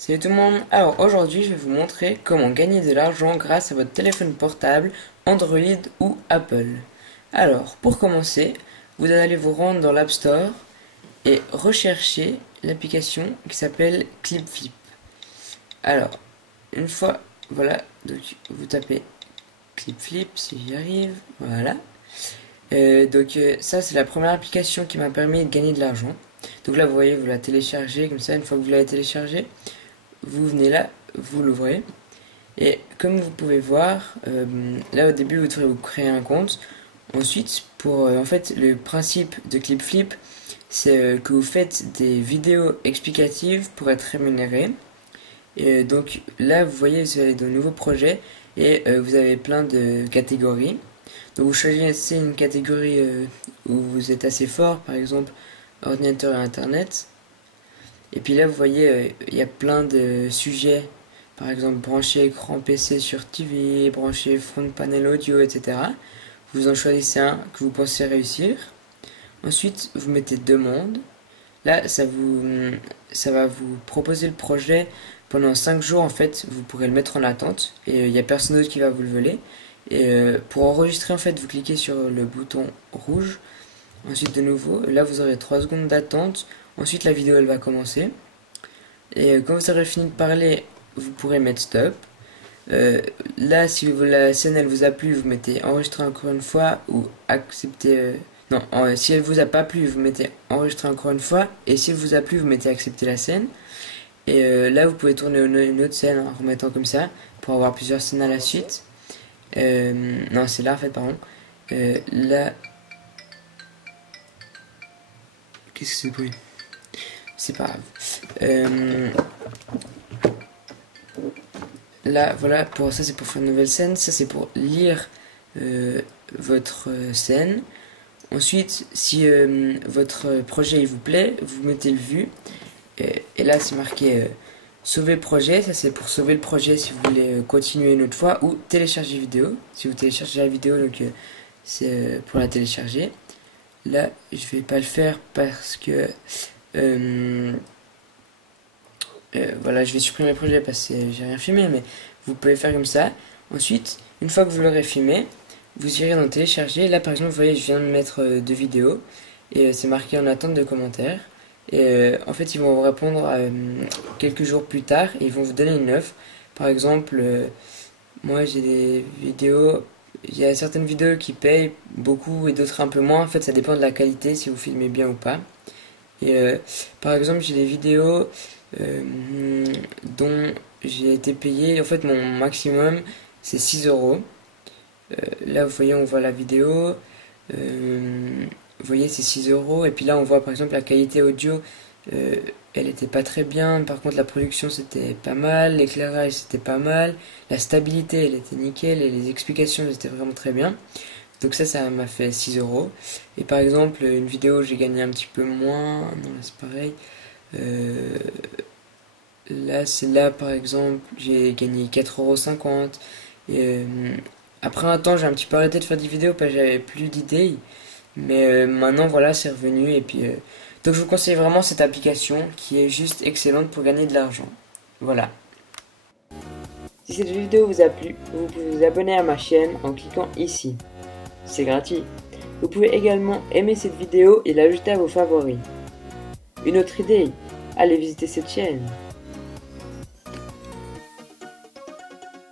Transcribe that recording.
Salut tout le monde, alors aujourd'hui je vais vous montrer comment gagner de l'argent grâce à votre téléphone portable, Android ou Apple. Alors pour commencer, vous allez vous rendre dans l'App Store et rechercher l'application qui s'appelle ClipFlip. Alors, une fois, voilà, donc vous tapez ClipFlip si j'y arrive, voilà. Ça c'est la première application qui m'a permis de gagner de l'argent. Donc là vous voyez, vous la téléchargez comme ça, une fois que vous l'avez téléchargée, vous venez là, vous l'ouvrez, et comme vous pouvez voir, là au début vous devrez vous créer un compte. Ensuite, en fait, le principe de ClipFlip, c'est que vous faites des vidéos explicatives pour être rémunéré. Et donc là, vous voyez, vous avez de nouveaux projets et vous avez plein de catégories. Donc vous choisissez une catégorie où vous êtes assez fort, par exemple ordinateur et internet. Et puis là, vous voyez, il y a plein de sujets, par exemple brancher écran PC sur TV, brancher front panel audio, etc. Vous en choisissez un que vous pensez réussir. Ensuite, vous mettez demande. Là, ça va vous proposer le projet pendant 5 jours. En fait, vous pourrez le mettre en attente et il n'y a personne d'autre qui va vous le voler. Et pour enregistrer, en fait, vous cliquez sur le bouton rouge. Ensuite, de nouveau, là, vous aurez 3 secondes d'attente. Ensuite, la vidéo, elle va commencer. Et quand vous aurez fini de parler, vous pourrez mettre stop. Là, si la scène, elle vous a plu, vous mettez enregistrer encore une fois ou accepter... non, si elle vous a pas plu, vous mettez enregistrer encore une fois. Et si elle vous a plu, vous mettez accepter la scène. Et là, vous pouvez tourner une autre scène en remettant comme ça pour avoir plusieurs scènes à la suite. Non, c'est là, en fait, pardon. Là... Qu'est-ce que c'est bruit? C'est pas grave. Là, voilà, pour ça c'est pour faire une nouvelle scène. Ça c'est pour lire votre scène. Ensuite, si votre projet il vous plaît, vous mettez le vu. Et là c'est marqué sauver le projet. Ça c'est pour sauver le projet si vous voulez continuer une autre fois. Ou télécharger vidéo. Si vous téléchargez la vidéo, donc c'est pour la télécharger. Là, je vais pas le faire parce que voilà, je vais supprimer le projet parce que j'ai rien filmé, mais vous pouvez faire comme ça. Ensuite, une fois que vous l'aurez filmé, vous irez dans télécharger. Là, par exemple, vous voyez, je viens de mettre 2 vidéos et c'est marqué en attente de commentaires. Et en fait, ils vont vous répondre quelques jours plus tard et ils vont vous donner une offre. Par exemple, moi j'ai des vidéos. Il y a certaines vidéos qui payent beaucoup et d'autres un peu moins. En fait, ça dépend de la qualité, si vous filmez bien ou pas. Et par exemple, j'ai des vidéos dont j'ai été payé. En fait, mon maximum, c'est 6 euros. Là, vous voyez, on voit la vidéo. Vous voyez, c'est 6 euros. Et puis là, on voit par exemple la qualité audio. Elle était pas très bien. Par contre, la production c'était pas mal. L'éclairage c'était pas mal. La stabilité elle était nickel. Et les explications elles étaient vraiment très bien. Donc ça m'a fait 6 euros. Et par exemple, une vidéo j'ai gagné un petit peu moins. Non, là c'est pareil. Là, c'est là par exemple, j'ai gagné 4,50 €. Et après un temps, j'ai un petit peu arrêté de faire des vidéos parce que j'avais plus d'idées. Mais maintenant, voilà, c'est revenu. Et puis, donc, je vous conseille vraiment cette application qui est juste excellente pour gagner de l'argent. Voilà. Si cette vidéo vous a plu, vous pouvez vous abonner à ma chaîne en cliquant ici. C'est gratuit. Vous pouvez également aimer cette vidéo et l'ajouter à vos favoris. Une autre idée, allez visiter cette chaîne.